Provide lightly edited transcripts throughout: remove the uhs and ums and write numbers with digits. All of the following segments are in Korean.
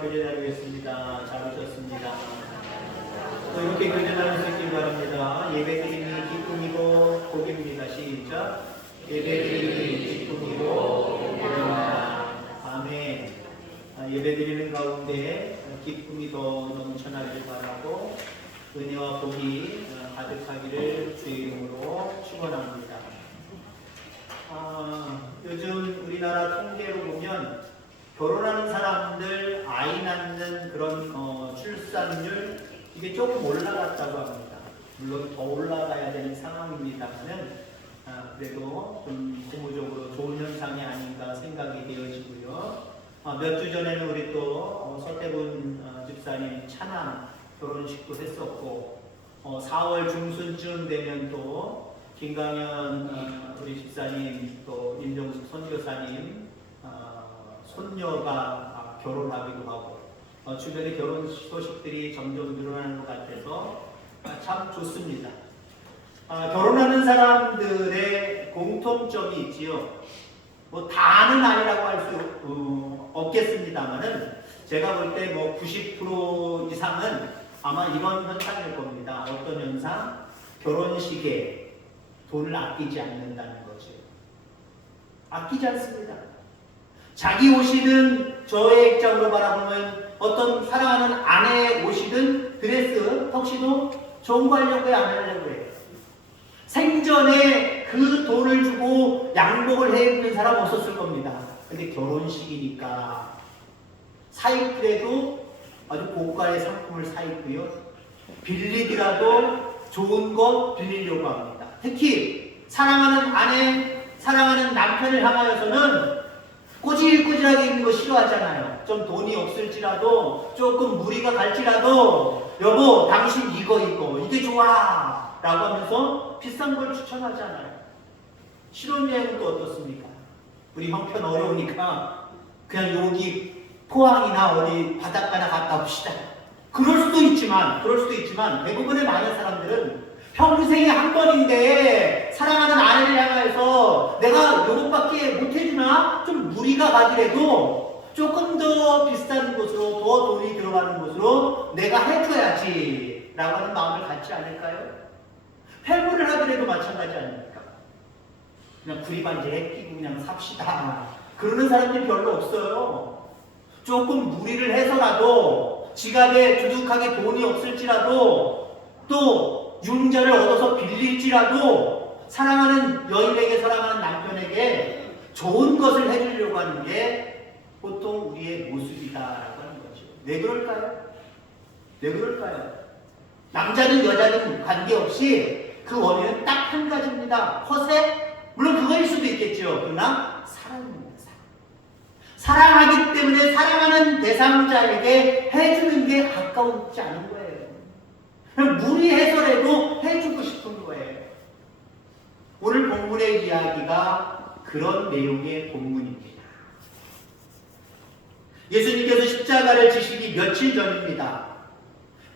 교제 나누겠습니다. 잘 오셨습니다. 또 이렇게 교제 나눌 수 있길 바랍니다. 예배드림이 기쁨이고 복입니다. 시작. 예배드림이 기쁨이고 복입니다. 아멘. 예배드리는 가운데 기쁨이 더 넘쳐나기를 바라고 은혜와 복이 가득하기를 주의 이름으로 축원합니다. 요즘 우리나라 통계로 보면 결혼하는 사람들 아이 낳는 그런 출산율 이게 조금 올라갔다고 합니다. 물론 더 올라가야 되는 상황입니다만은 그래도 좀 고무적으로 좋은 현상이 아닌가 생각이 되어지고요. 몇 주 전에는 우리 또 서태분 집사님 차남 결혼식도 했었고 4월 중순쯤 되면 또 김강현 우리 집사님 또 임정숙 선교사님 손녀가 결혼하기도 하고 주변에 결혼 소식들이 점점 늘어나는 것 같아서 참 좋습니다. 결혼하는 사람들의 공통점이 있지요. 뭐 다는 아니라고 할 수 없겠습니다만은 제가 볼 때 뭐 90% 이상은 아마 이런 현상일 겁니다. 어떤 현상? 결혼식에 돈을 아끼지 않는다는 거죠. 아끼지 않습니다. 자기 옷이든 저의 입장으로 바라보면 어떤 사랑하는 아내의 옷이든 드레스, 턱시도 좋은 거 하려고 해, 안 하려고 해. 생전에 그 돈을 주고 양복을 해 입는 사람 없었을 겁니다. 근데 결혼식이니까 사입더라도 아주 고가의 상품을 사입고요. 빌리더라도 좋은 거 빌리려고 합니다. 특히 사랑하는 아내, 사랑하는 남편을 향하여서는 꼬질꼬질하게 입는 거 싫어하잖아요. 좀 돈이 없을지라도 조금 무리가 갈지라도 여보 당신 이거 이게 좋아 라고 하면서 비싼 걸 추천하잖아요. 신혼여행은 또 어떻습니까? 우리 형편 어려우니까 그냥 여기 포항이나 어디 바닷가나 갔다 옵시다. 그럴 수도 있지만 대부분의 많은 사람들은 평생에 한 번인데 사랑하는 아내를 향해서 내가 요것밖에 못해주나? 좀 무리가 가더라도 조금 더 비싼 곳으로 더 돈이 들어가는 곳으로 내가 해줘야지 라고 하는 마음을 갖지 않을까요? 회부를 하더라도 마찬가지 아닙니까? 그냥 구리반지에 끼고 그냥 삽시다. 그러는 사람들이 별로 없어요. 조금 무리를 해서라도 지갑에 두둑하게 돈이 없을지라도 또 융자를 얻어서 빌릴지라도 사랑하는 여인에게 사랑하는 남편에게 좋은 것을 해주려고 하는 게 보통 우리의 모습이다라고 하는 거죠. 왜 그럴까요? 왜 그럴까요? 남자든 여자든 관계없이 그 원인은 딱 한 가지입니다. 허세? 물론 그거일 수도 있겠죠. 그러나 사랑입니다. 사랑하기 때문에 사랑하는 대상자에게 해주는 게 아까우지 않은 거예요. 그냥 무리해서라도 해주고 싶은 거예요. 오늘 본문의 이야기가 그런 내용의 본문입니다. 예수님께서 십자가를 지시기 며칠 전입니다.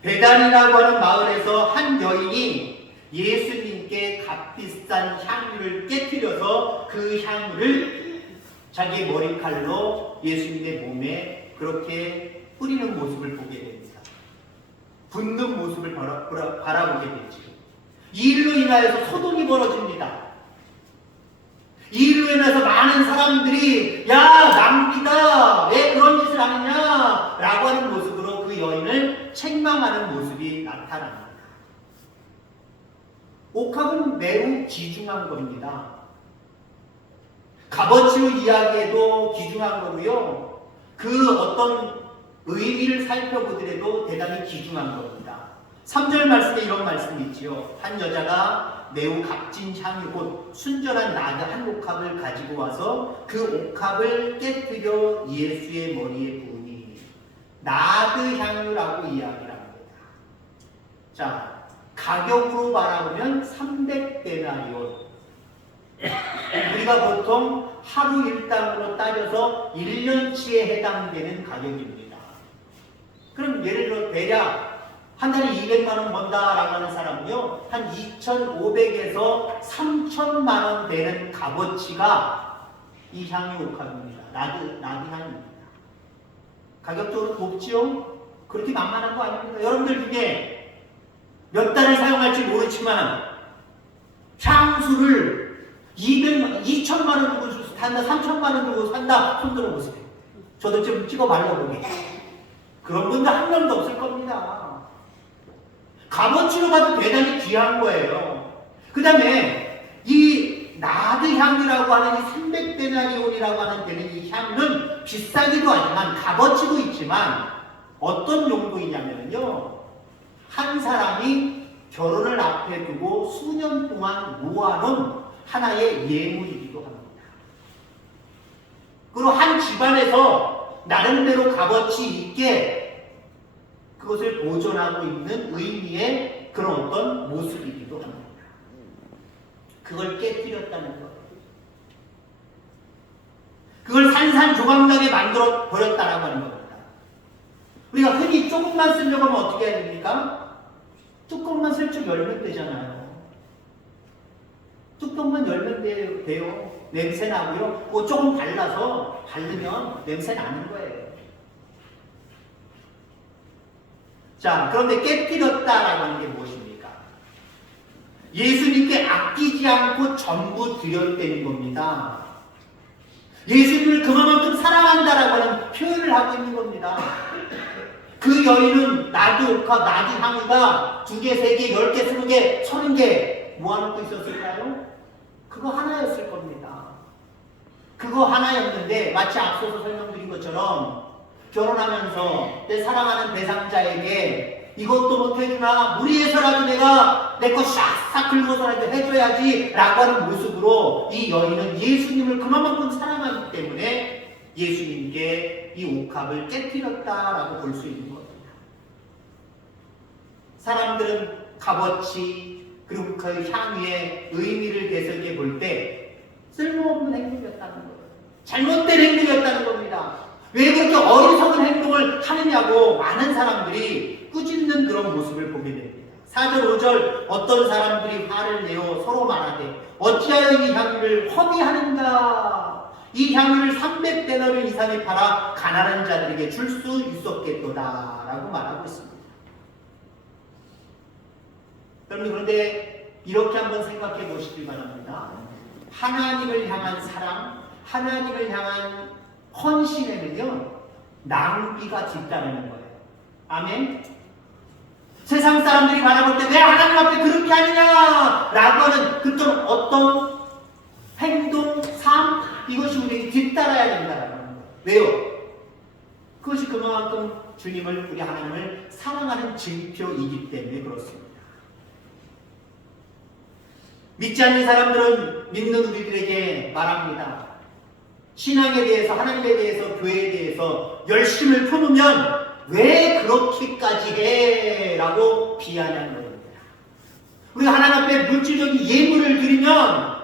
베단이라고 하는 마을에서 한 여인이 예수님께 값비싼 향유를 깨뜨려서 그 향유를 자기의 머리칼로 예수님의 몸에 그렇게 뿌리는 모습을 보게 됩니다. 붓는 모습을 바라보게 되죠. 이 일로 인하여서 소동이 벌어집니다. 이 일로 인해서 많은 사람들이 야 낭비다 왜 그런 짓을 하느냐 라고 하는 모습으로 그 여인을 책망하는 모습이 나타납니다. 옥합은 매우 귀중한 겁니다. 값어치로 이야기해도 귀중한 거고요. 그 어떤 의미를 살펴보더라도 대단히 귀중한 겁니다. 3절 말씀에 이런 말씀이 있지요. 한 여자가 매우 값진 향유 곧 순전한 나드 한 옥합을 가지고 와서 그 옥합을 깨뜨려 예수의 머리에 부으니 나드 향유라고 이야기를 합니다. 자, 가격으로 바라보면 300데나리온. 우리가 보통 하루 일당으로 따져서 1년치에 해당되는 가격입니다. 그럼 예를 들어 대략 한 달에 200만 원 번다라고 하는 사람은요, 한 2,500에서 3,000만 원 되는 값어치가 이 향유 옥합입니다. 나드 향입니다. 가격적으로 높지요? 그렇게 만만한 거 아닙니다. 여러분들 중에 몇 달을 사용할지 모르지만 향수를 2천만 원 주고 산다, 3천만 원 주고 산다, 손 들어보세요. 저도 좀 찍어 말려보게. 그런 분들 한 명도 없을 겁니다. 값어치로 봐도 대단히 귀한 거예요. 그 다음에 이 나드 향이라고 하는 이 300데나리온이라고 하는 데는 이 향은 비싸기도 하지만 값어치도 있지만 어떤 용도이냐면요, 한 사람이 결혼을 앞에 두고 수년 동안 모아놓은 하나의 예물이기도 합니다. 그리고 한 집안에서 나름대로 값어치 있게 그것을 보존하고 있는 의미의 그런 어떤 모습이기도 합니다. 그걸 깨뜨렸다는 것, 그걸 산산조각나게 만들어 버렸다라고 하는 겁니다. 우리가 흔히 조금만 쓰려고 하면 어떻게 해야 됩니까? 뚜껑만 슬쩍 열면 되잖아요. 뚜껑만 열면 돼요. 냄새 나고요. 그거 조금 발라서 바르면 냄새 나는 거예요. 자, 그런데 깨뜨렸다라고 하는 게 무엇입니까? 예수님께 아끼지 않고 전부 드렸다는 겁니다. 예수님을 그만큼 사랑한다라고 하는 표현을 하고 있는 겁니다. 그 여인은 나드 향이가 2개, 3개, 10개, 20개, 30개 모아놓고 있었을까요? 그거 하나였을 겁니다. 그거 하나였는데 마치 앞서서 설명드린 것처럼 결혼하면서 내 사랑하는 대상자에게 이것도 못해주나 무리해서라도 내가 내 거 싹싹 긁어서라도 해줘야지 라고 하는 모습으로 이 여인은 예수님을 그만큼 사랑하기 때문에 예수님께 이 옥합을 깨뜨렸다라고 볼 수 있는 겁니다. 사람들은 값어치 그리고 그 향유의 의미를 되새겨 볼 때 쓸모없는 행동이었다는 거예요. 잘못된 행동이었다는 겁니다. 왜 그렇게 어리석은 행동을 하느냐고 많은 사람들이 꾸짖는 그런 모습을 보게 됩니다. 4절, 5절 어떤 사람들이 화를 내어 서로 말하되 어찌하여 이 향유를 허비하는가? 이 향유를 300데나리 이상에 팔아 가난한 자들에게 줄 수 있었겠도다 라고 말하고 있습니다. 여러분, 그런데 이렇게 한번 생각해 보시기 바랍니다. 하나님을 향한 사랑, 하나님을 향한 헌신에는요 낭비가 뒤따르는 거예요. 아멘. 세상 사람들이 바라볼 때 왜 하나님 앞에 그렇게 하느냐 라고 하는 그런 어떤 행동, 삶, 이것이 우리에게 뒤따라야 된다라는 거예요. 왜요? 그것이 그만큼 주님을, 우리 하나님을 사랑하는 증표이기 때문에 그렇습니다. 믿지 않는 사람들은 믿는 우리들에게 말합니다. 신앙에 대해서, 하나님에 대해서, 교회에 대해서 열심을 품으면 왜 그렇게까지 해? 라고 비하하는 겁니다. 우리가 하나님 앞에 물질적인 예물을 드리면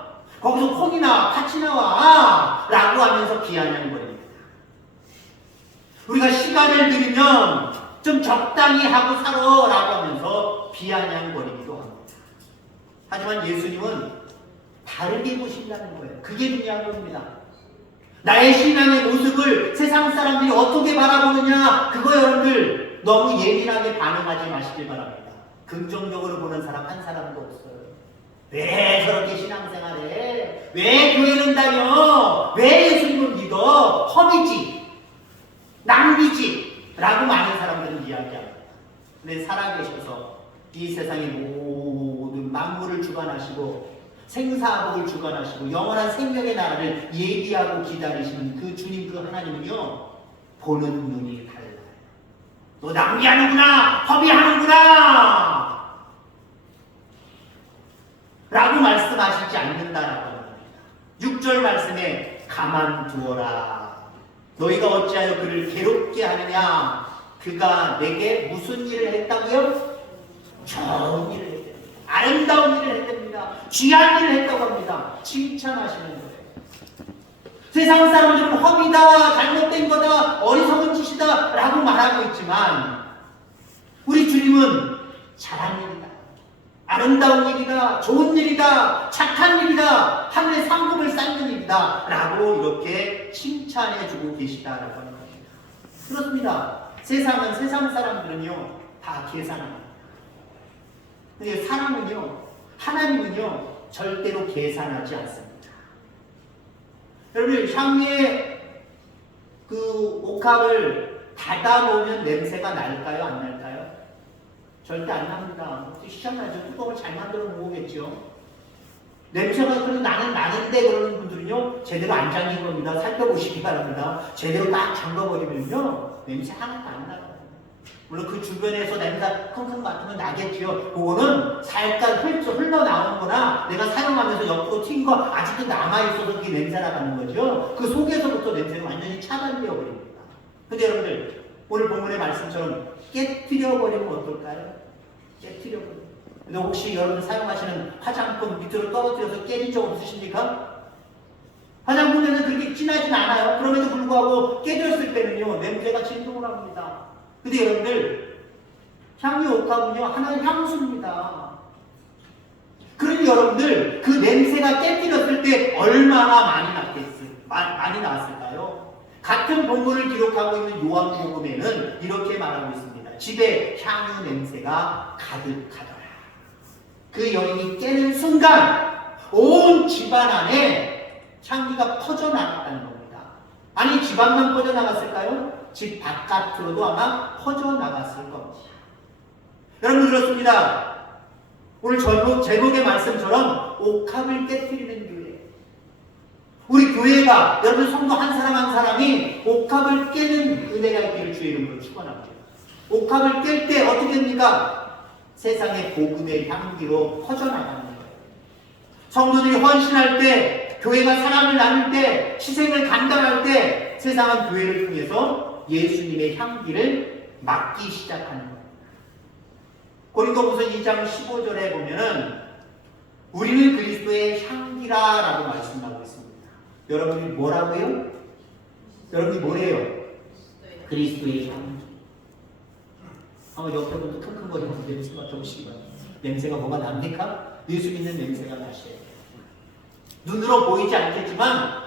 거기서 콩이 나와, 팥이 나와 라고 하면서 비하하는 겁니다. 우리가 시간을 드리면 좀 적당히 하고 살아 라고 하면서 비아냥거리기도 합니다. 하지만 예수님은 다르게 보신다는 거예요. 그게 중요한 겁니다. 나의 신앙의 모습을 세상 사람들이 어떻게 바라보느냐, 그거 여러분들 너무 예민하게 반응하지 마시길 바랍니다. 긍정적으로 보는 사람 한 사람도 없어요. 왜 저렇게 신앙생활해? 왜 교회는 다녀? 왜 예수님을 믿어? 험이지, 낭비지 라고 많은 사람들은 이야기합니다. 근데 살아계셔서 이 세상의 모든 만물을 주관하시고 생사복을 주관하시고 영원한 생명의 나라를 예비하고 기다리시는 그 주님, 그 하나님은요 보는 눈이 달라요. 너 낭비하는구나, 허비하는구나 라고 말씀하시지 않는다라고 합니다. 6절 말씀에 가만두어라. 너희가 어찌하여 그를 괴롭게 하느냐? 그가 내게 무슨 일을 했다고요? 좋은 일을 했답니다. 아름다운 일을 했답니다. 귀한 일을 했다고 합니다. 칭찬하시는 거예요. 세상 사람들은 허비다, 잘못된 거다, 어리석은 짓이다 라고 말하고 있지만 우리 주님은 잘한 일이다, 아름다운 일이다, 좋은 일이다, 착한 일이다, 하늘의 상급을 쌓는 일이다 라고 이렇게 칭찬해 주고 계시다라고 하는 겁니다. 그렇습니다. 세상 사람들은요 다 계산합니다. 근데 사람은요, 하나님은요 절대로 계산하지 않습니다. 여러분, 향유의 그 옥합을 닫아놓으면 냄새가 날까요? 안 날까요? 절대 안 납니다. 시작하죠. 뚜껑을 잘 만들어 놓으겠죠. 냄새가 그래도 나는데 그러는 분들은요 제대로 안 잠긴 겁니다. 살펴보시기 바랍니다. 제대로 딱 잠궈버리면요 냄새 하나도 안 나요. 물론 그 주변에서 냄새 킁킁 같은 건 나겠지요. 그거는 살짝 흘러나오는 거나 내가 사용하면서 옆으로 튄 거 아직도 남아있어서 그게 냄새 나가는 거죠. 그 속에서부터 냄새가 완전히 차단되어 버립니다. 근데 여러분들 오늘 본문의 말씀처럼 깨트려버리면 어떨까요? 깨트려버리면. 근데 혹시 여러분 사용하시는 화장품 밑으로 떨어뜨려서 깨진 적 없으십니까? 화장품에는 그렇게 진하진 않아요. 그럼에도 불구하고 깨졌을 때는요 냄새가 진동을 합니다. 근데 여러분들 향유 옥합은요 하나의 향수입니다. 그러니 여러분들 그 냄새가 깨뜨렸을 때 얼마나 많이 나왔을까요? 같은 본문을 기록하고 있는 요한복음에는 이렇게 말하고 있습니다. 집에 향유 냄새가 가득하더라. 그 여인이 깨는 순간 온 집안 안에 향기가 퍼져나갔다는 겁니다. 아니 집안만 퍼져나갔을까요? 집 바깥으로도 아마 퍼져나갔을 겁니다. 여러분 그렇습니다. 오늘 제목의 말씀처럼 옥합을 깨트리는 교회. 우리 교회가 여러분 성도 한 사람 한 사람이 옥합을 깨는 은혜가 있기를 주의 이름으로 축원합니다. 옥합을 깰 때 어떻게 됩니까? 세상의 복음의 향기로 퍼져나가는 거예요. 성도들이 헌신할 때, 교회가 사람을 나눌 때, 희생을 감당할 때 세상은 교회를 통해서 예수님의 향기를 맡기 시작하는 거예요. 고린도후서 2장 15절에 보면은 우리는 그리스도의 향기라라고 말씀하고 있습니다. 여러분이 뭐라고요? 여러분이 뭐래요? 그리스도의 향기. 아마 옆에 분도 킁킁거리면서 냄새 맡아보시기 바랍니다. 냄새가 뭐가 납니까? 예수 믿는 냄새가 나셔요. 눈으로 보이지 않겠지만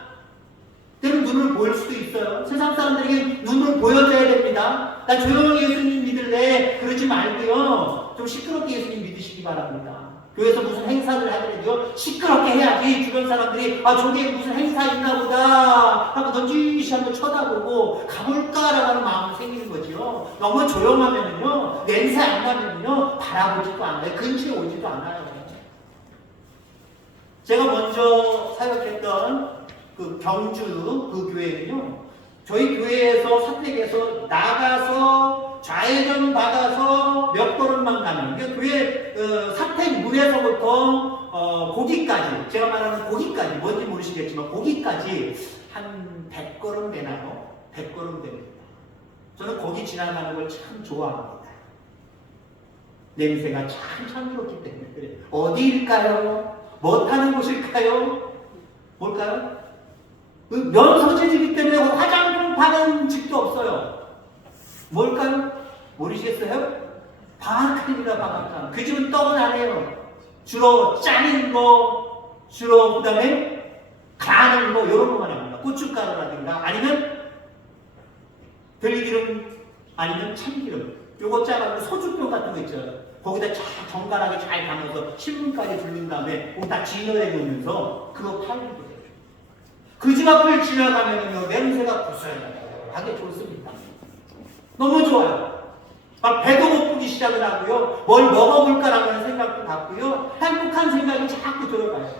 때로는 눈을 보일 수도 있어요. 세상 사람들에게 눈으로 보여줘야 됩니다. 나 조용히 예수님 믿을래. 그러지 말고요. 좀 시끄럽게 예수님 믿으시기 바랍니다. 교회에서 무슨 행사를 하더라도요. 시끄럽게 해야지 주변 사람들이 아 저게 무슨 행사 있나 보다 하고 넌지시 한번 쳐다보고 가볼까라고 하는 마음이 생기는 거죠. 너무 조용하면은요. 냄새 안 나면은요. 바라보지도 않아요. 근처에 오지도 않아요. 제가 먼저 사역했던 그 경주 그 교회는요. 저희 교회에서 사택에서 나가서 좌회전 받아서 몇 걸음만 가면 그러니까 교회 사택 문에서부터 거기까지 제가 말하는 거기까지 뭔지 모르시겠지만 거기까지 한 100걸음 되나요? 100걸음 됩니다. 저는 거기 지나가는 걸 참 좋아합니다. 냄새가 참 향기롭기 때문에 어디일까요? 뭐 타는 곳일까요? 뭘까요? 그 면 소재지기 때문에 화장품 파는 집도 없어요. 뭘까요? 모르시겠어요? 방앗간입니다. 방앗간. 그 집은 떡은 안 해요. 주로 짜는 거, 주로 그 다음에 간은 거 이런 거만 합니다. 고춧가루라든가 아니면 들기름 아니면 참기름. 요거 짜가지고 소주병 같은 거 있죠. 거기다 잘 정갈하게 잘 담아서 신문까지 둘린 다음에 다 진열해 놓으면서 그거 팔는 거예요. 그 집 앞을 지나가면요 냄새가 구수하게 좋습니다. 너무 좋아요. 막 배도 고프기 시작을 하고요. 뭘 먹어볼까라는 생각도 갖고요. 행복한 생각이 자꾸 들어가요.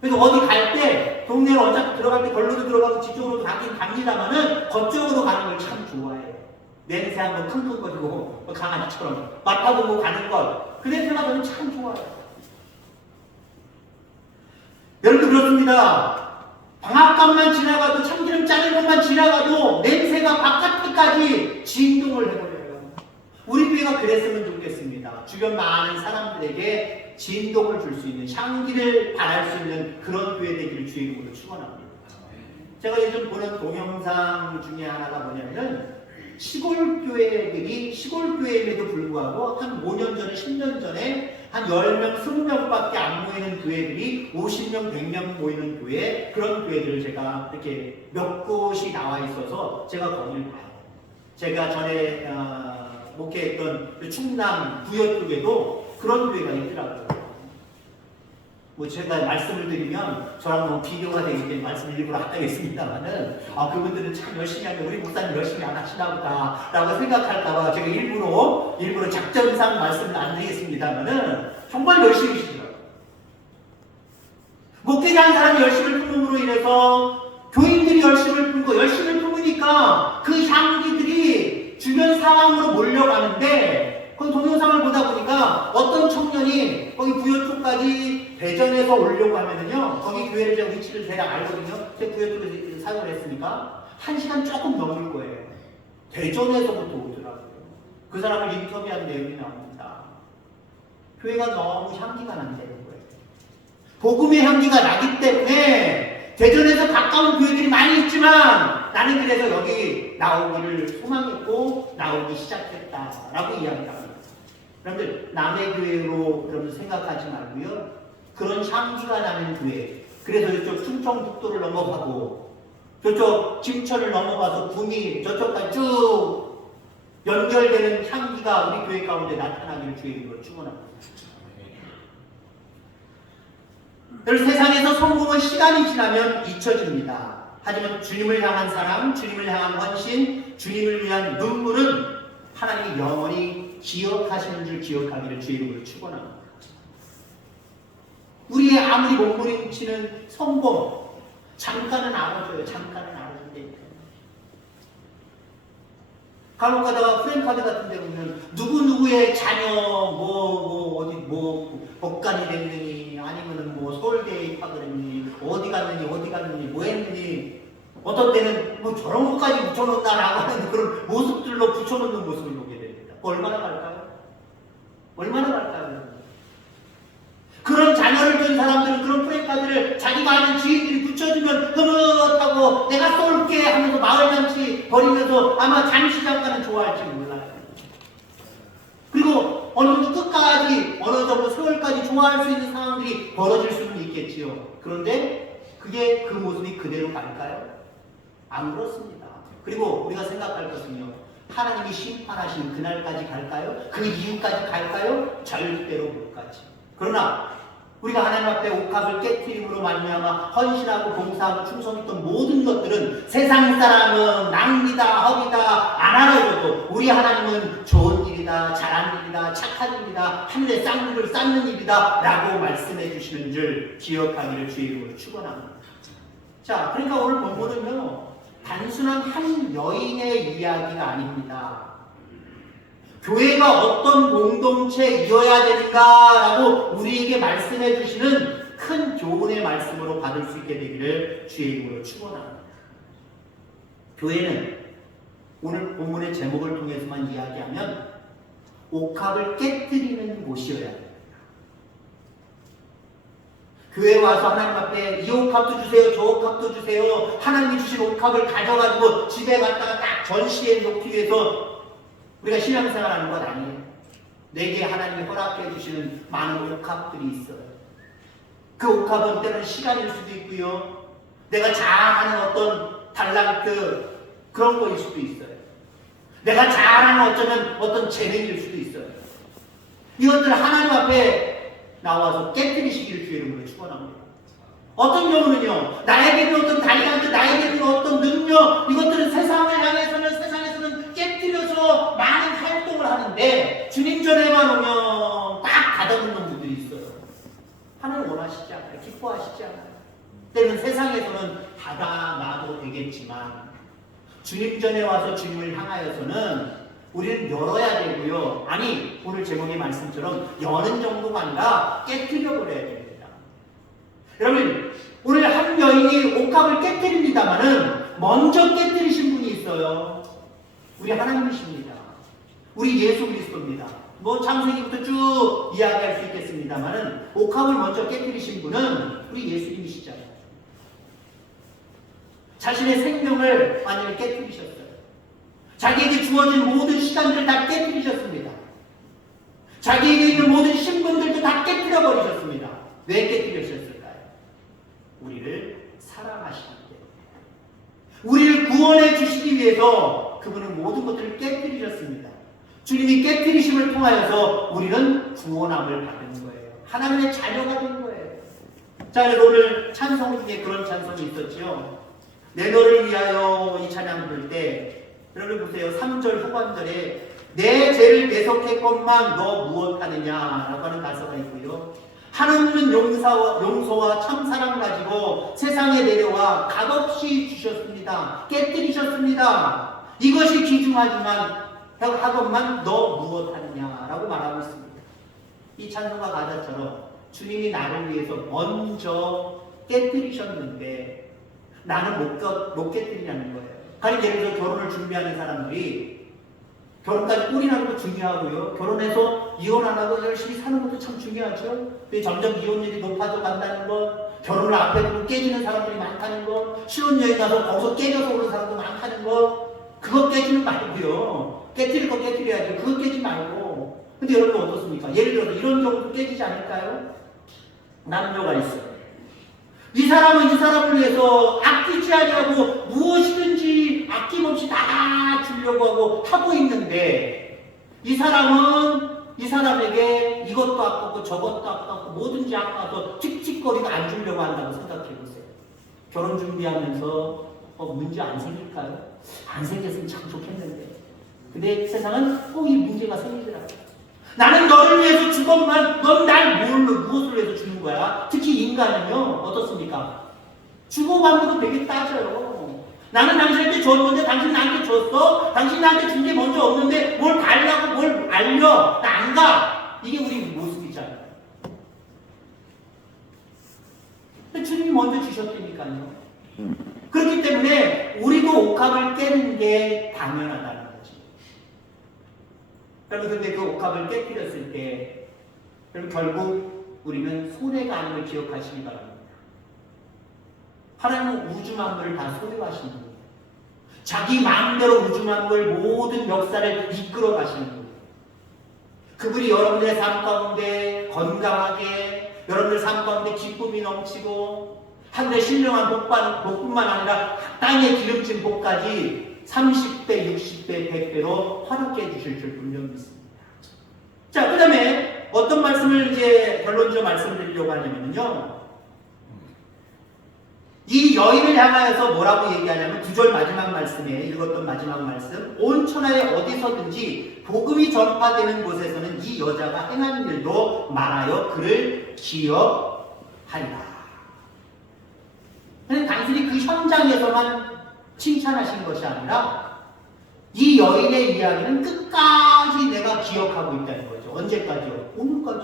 그래서 어디 갈 때 동네를 어차피 들어갈 때 걸로도 들어가고 뒤쪽으로 가긴 갑니다만은 거쪽으로 가는 걸 참 좋아해요. 냄새 한번 킁킁거리고 강아지처럼 맡아보고 가는 것. 그 냄새가 저는 참 좋아요. 여러분 그렇습니다. 방앗간만 지나가도 참기름 짜는 것만 지나가도 냄새가 바깥까지 진동을 해버려요. 우리 교회가 그랬으면 좋겠습니다. 주변 많은 사람들에게 진동을 줄 수 있는 향기를 발할 수 있는 그런 교회 되기를 주의 이름으로 축원합니다. 제가 요즘 보는 동영상 중에 하나가 뭐냐면 시골 교회임에도 불구하고 한 5년 전에 10년 전에 한 10명, 20명밖에 안 모이는 교회들이 50명, 100명 모이는 교회, 그런 교회들을 제가 이렇게 몇 곳이 나와 있어서 제가 거기를 봐요. 제가 전에 목회했던 그 충남 부여 쪽에도 그런 교회가 있더라고요. 뭐 제가 말씀을 드리면 저랑 뭐 비교가 되기 때문에 말씀을 일부러 안 하겠습니다만은 그분들은 참 열심히 하면 우리 목사님 열심히 안 하시나 보다 라고 생각할까봐 제가 일부러 작전상 말씀을 안 드리겠습니다만은 정말 열심히 하시더라고요. 목회자한 사람이 열심을 품음으로 인해서 교인들이 열심을 품으니까 그 향기들이 주변 상황으로 몰려가는데 그 동영상을 보다 보니까 어떤 청년이 거기 부여 쪽까지 대전에서 오려고 하면은요, 거기 교회를 제가 위치를 대략 알거든요. 제가 부여 쪽에서 사용을 했으니까 1시간 조금 넘을 거예요. 대전에서부터 오더라고요. 그 사람을 인터뷰한 내용이 나옵니다. 교회가 너무 향기가 난다는 거예요. 복음의 향기가 나기 때문에 대전에서 가까운 교회들이 많이 있지만 나는 그래서 여기 나오기를 소망했고 나오기 시작했다라고 이야기합니다. 여러분들 남의 교회로 여러분 생각하지 말고요. 그런 향기가 나는 교회. 그래서 이쪽 충청북도를 넘어가고 저쪽 김천을 넘어가서 구미 저쪽까지 쭉 연결되는 향기가 우리 교회 가운데 나타나기를 주의 이름으로 축원합니다. 세상에서 성공은 시간이 지나면 잊혀집니다. 하지만 주님을 향한 사랑, 주님을 향한 헌신, 주님을 위한 눈물은 하나님이 영원히 기억하시는 줄 기억하기를 주의 이름으로 축원합니다. 우리의 아무리 몸부림치는 성공 잠깐은 알아줘요. 잠깐은 알아준다니까. 간혹 가다가 프랜카드 같은 데 보면 누구누구의 자녀 어디 법관이 됐느니 아니면은 서울대에 입학을 했느니 어디 갔느니 뭐 했느니 어떤 때는 저런 것까지 붙여놓나라고 하는 그런 모습들로 붙여놓는 모습을 보게 됩니다. 얼마나 갈까요? 그런 자녀를 둔 사람들은 그런 프랜카드를 자기가 아는 지인들이 붙여주면 흐뭇하고 내가 쏠게 하면서 마을잔치 벌이면서 아마 잠시 잠깐은 좋아할지 몰라요. 그리고 어느 정도 끝까지 어느 정도 세월까지 좋아할 수 있는 상황들이 벌어질 수는 있겠지요. 그런데 그게 그 모습이 그대로 갈까요? 안 그렇습니다. 그리고 우리가 생각할 것은요. 하나님이 심판하시는 그날까지 갈까요? 그 이후까지 갈까요? 절대로 못 가지. 그러나 우리가 하나님 앞에 옥합을 깨트림으로 말미암아 헌신하고 봉사하고 충성했던 모든 것들은 세상 사람은 낭비다 허비다 안 알아줘도 우리 하나님은 좋은 일이다 잘한 일이다 착한 일이다 하늘에 쌍둥이를 쌓는 일이다 라고 말씀해 주시는 줄 기억하기를 주의 이름으로 축원합니다. 자, 그러니까 오늘 본문은요 단순한 한 여인의 이야기가 아닙니다. 교회가 어떤 공동체이어야 되는가라고 우리에게 말씀해 주시는 큰 교훈의 말씀으로 받을 수 있게 되기를 주의 이름으로 축원합니다. 교회는 오늘 본문의 제목을 통해서만 이야기하면 옥합을 깨뜨리는 곳이어야 됩니다. 교회에 와서 하나님 앞에 이 옥합도 주세요, 저 옥합도 주세요. 하나님이 주신 옥합을 가져가지고 집에 갔다가 딱 전시해 놓기 위해서 우리가 신앙생활하는 건 아니에요. 내게 하나님이 허락해 주시는 많은 옥합들이 있어요. 그 옥합은 때로는 시간일 수도 있고요. 내가 잘하는 어떤 달란트 그런 거일 수도 있어요. 내가 잘하는 어쩌면 어떤 재능일 수도 있어요. 이것들 하나님 앞에 나와서 깨뜨리시기를 주의 이름으로 축원합니다. 어떤 경우는요. 나에게 어떤 달란트, 나에게 어떤 능력 이것들은 세상을 향해서는 세상에서는 깨뜨려서 많은 활동을 하는데 주님 전에만 오면 딱 가둬놓는 분들이 있어요. 하나님 원하시지 않아요. 기뻐하시지 않아요. 때는 세상에서는 닫아놔도 되겠지만 주님 전에 와서 주님을 향하여서는 우리는 열어야 되고요. 아니 오늘 제목의 말씀처럼 여는 정도가 아니라 깨뜨려버려야 됩니다. 여러분 오늘 한 여인이 옥합을 깨뜨립니다마는 먼저 깨뜨리신 분이 있어요. 우리 하나님이십니다. 우리 예수 그리스도입니다. 창세기부터 쭉 이야기할 수 있겠습니다마는 옥합을 먼저 깨뜨리신 분은 우리 예수님이시잖아요. 자신의 생명을 완전히 깨뜨리셨어요. 자기에게 주어진 모든 시간들을 다 깨뜨리셨습니다. 자기에게 있는 모든 신분들도 다 깨뜨려버리셨습니다. 왜 깨뜨리셨을까요? 우리를 사랑하시기 때문에. 우리를 구원해 주시기 위해서 그분은 모든 것들을 깨뜨리셨습니다. 주님이 깨뜨리심을 통하여서 우리는 구원함을 받는 거예요. 하나님의 자녀가 된 거예요. 자, 그래서 오늘 찬송 중에 그런 찬송이 있었죠. 내 너를 위하여 이 찬양 부를 때 여러분 보세요. 3절 후반절에 내 죄를 대속했건만 너 무엇하느냐라고 하는 가사가 있고요. 하나님은 용서와 참사랑 가지고 세상에 내려와 값없이 주셨습니다. 깨뜨리셨습니다. 이것이 귀중하지만 하건만 너 무엇하느냐라고 말하고 있습니다. 이 찬송가 가사처럼 주님이 나를 위해서 먼저 깨뜨리셨는데 나는 못 깨뜨리냐는 거예요. 가령 예를 들어 결혼을 준비하는 사람들이 결혼까지 꼴이라는 거 중요하고요. 결혼해서 이혼 안 하고 열심히 사는 것도 참 중요하죠. 근데 점점 이혼율이 높아져 간다는 것, 결혼을 앞에 두고 깨지는 사람들이 많다는 것, 신혼여행 가서 거기서 깨져서 오는 사람도 많다는 것, 그거 깨지는 말고요. 깨뜨릴 거 깨뜨려야죠. 그거 깨지 말고. 근데 여러분 어떻습니까? 예를 들어서 이런 경우도 깨지지 않을까요? 남녀가 있어요. 이 사람은 이 사람을 위해서 아끼지 아니하고 무엇이든지 아낌없이 다 주려고 하고 있는데 이 사람은 이 사람에게 이것도 아깝고 저것도 아깝고 뭐든지 아까워서 틱틱거리고 안 주려고 한다고 생각해보세요. 결혼 준비하면서 문제 안 생길까요? 안 생겼으면 참 좋겠는데 근데 세상은 꼭 이 문제가 생기더라고요. 나는 너를 위해서 주건만 넌 날 무엇을 위해서 주는 거야? 특히 인간은요 어떻습니까? 주고받는 거 되게 따져요. 나는 당신한테 줬는데 당신 나한테 줬어? 당신 나한테 준 게 먼저 없는데 뭘 달라고 뭘 알려? 나 안 가. 이게 우리 모습이잖아요. 근데 주님이 먼저 주셨다니까요. 그렇기 때문에 우리도 옥합을 깨는 게 당연하다는 거지. 여러분 근데 그 옥합을 깨뜨렸을 때 여러분 결국 우리는 손해가 아닌 걸 기억하시기 바랍니다. 하나님은 우주 만물을 다 소유하시는 거예요. 자기 마음대로 우주 만물 모든 역사를 이끌어 가시는 거예요. 그분이 여러분의 삶 가운데 건강하게 여러분의 삶 가운데 기쁨이 넘치고 하늘의 신령한 복뿐만 아니라 땅에 기름진 복까지 30배, 60배, 100배로 허락해 주실 줄 분명히 믿습니다. 자, 그 다음에 어떤 말씀을 이제 결론적으로 말씀드리려고 하냐면요. 이 여인을 향하여서 뭐라고 얘기하냐면 9절 마지막 말씀에 읽었던 마지막 말씀 온 천하에 어디서든지 복음이 전파되는 곳에서는 이 여자가 행한 일도 말하여 그를 기억하리라. 단순히 그 현장에서만 칭찬하신 것이 아니라 이 여인의 이야기는 끝까지 내가 기억하고 있다는 거죠. 언제까지요? 오늘까지.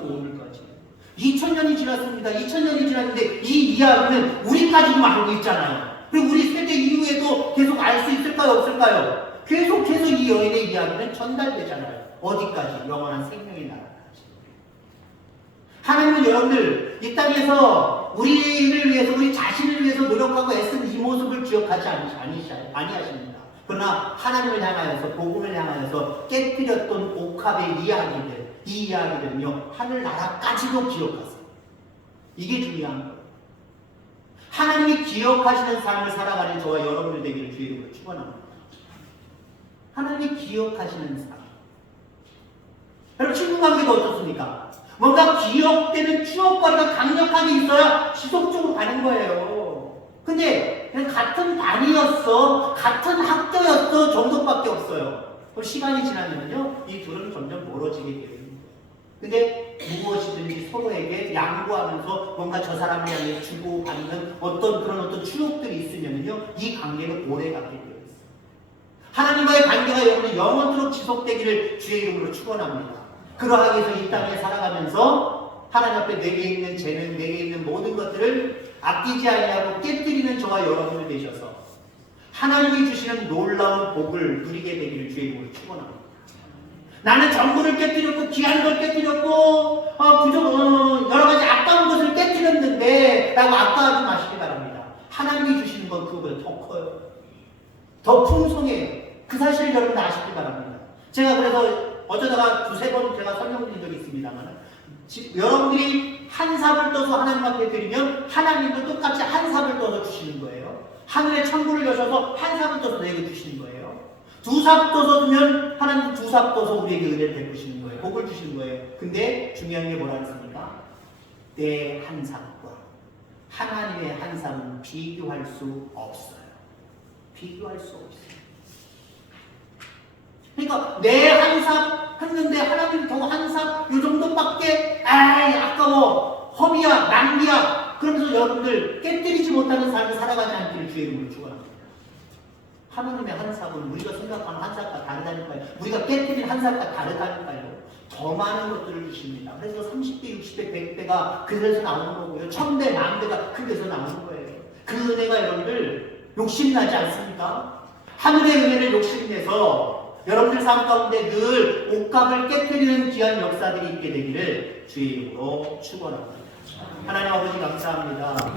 2000년이 지났습니다. 2000년이 지났는데 이 이야기는 우리까지도 알고 있잖아요. 그리고 우리 세대 이후에도 계속 알 수 있을까요? 없을까요? 계속해서 이 여인의 이야기는 전달되잖아요. 어디까지? 영원한 생명의 나라까지. 하나님은 여러분들 이 땅에서 우리를 위해서 우리 자신을 위해서 노력하고 애쓴 이 모습을 기억하지 아니하십니다. 그러나 하나님을 향하여서 복음을 향하여서 깨뜨렸던 옥합의 이야기들 이 이야기들은요 하늘나라까지도 기억하세요. 이게 중요한 거예요. 하나님이 기억하시는 삶을 살아가는 저와 여러분들 되기를 주의 이름으로 축원합니다. 하나님이 기억하시는 삶. 여러분 친구관계도 어떻습니까? 뭔가 기억되는 추억거리가 강력하게 있어야 지속적으로 가는 거예요. 근데 그냥 같은 반이었어, 같은 학교였어 정도밖에 없어요. 그럼 시간이 지나면요 이 둘은 점점 멀어지게 돼요. 근데 무엇이든지 서로에게 양보하면서 뭔가 저 사람을 향해 주고받는 어떤 추억들이 있으면요 이 관계는 오래가게 되어 있어요. 하나님과의 관계가 여러분의 영원토록 지속되기를 주의 이름으로 축원합니다. 그러하기 위해서 이 땅에 살아가면서 하나님 앞에 내게 있는 재능, 내게 있는 모든 것들을 아끼지 아니하고 깨뜨리는 저와 여러분을 되셔서 하나님이 주시는 놀라운 복을 누리게 되기를 주의 이름으로 축원합니다. 나는 정보를 깨뜨렸고 귀한 걸 깨뜨렸고 여러 가지 아까운 것을 깨뜨렸는데 라고 아까워하지 마시기 바랍니다. 하나님이 주시는 건 그거보다 더 커요. 더 풍성해요. 그 사실을 여러분 아시기 바랍니다. 제가 그래서 어쩌다가 두세 번 제가 설명드린 적이 있습니다만 여러분들이 한 삽을 떠서 하나님 앞에 드리면 하나님도 똑같이 한 삽을 떠서 주시는 거예요. 하늘의 창고를 여셔서 한 삽을 떠서 내게 주시는 거예요. 두 삽 떠서 두면 하나님 두 삽 떠서 우리에게 은혜를 베푸시는 거예요. 복을 주시는 거예요. 근데 중요한 게 뭐라 했습니까? 내 한 삽과 하나님의 한 삽은 비교할 수 없어요. 비교할 수 없어요. 그러니까 내 한 삽 했는데 하나님 더 한 삽 요 정도밖에 아까워 허비야 낭비야 그러면서 여러분들 깨뜨리지 못하는 삶을 살아가지 않기를 주의 이름으로 축원합니다. 하나님의 한 삽은 우리가 생각하는 한 삽과 다르다니까요. 우리가 깨뜨린 한 삽과 다르다니까요. 더 많은 것들을 주십니다. 그래서 30배, 60배, 100배가 그 데서 나오는 거고요. 1000배, 10,000배가 그 데서 나오는 거예요. 그 은혜가 여러분들 욕심나지 않습니까? 하늘의 은혜를 욕심내서 여러분들 삶 가운데 늘 옷감을 깨뜨리는 귀한 역사들이 있게 되기를 주의 이름으로 축원합니다. 하나님 아버지 감사합니다.